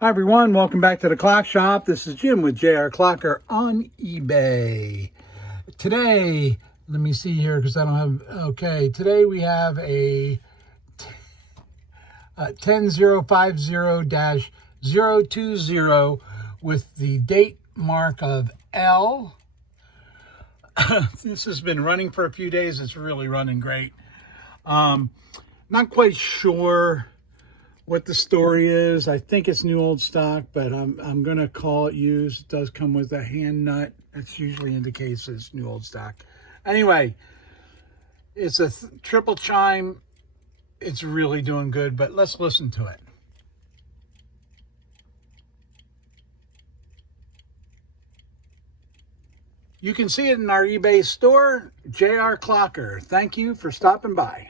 Hi everyone, welcome back to the Clock Shop. This is Jim with JR Clocker on eBay. Today, let me see here because I don't have, okay, today we have a 10050-020 with the date mark of L. This has been running for a few days. It's really running great. Not quite sure what the story is. I think it's new old stock, but I'm gonna call it used. It does come with a hand nut. That's usually indicates it's new old stock. Anyway, it's a triple chime. It's really doing good, but let's listen to it. You can see it in our eBay store, JR Clocker. Thank you for stopping by.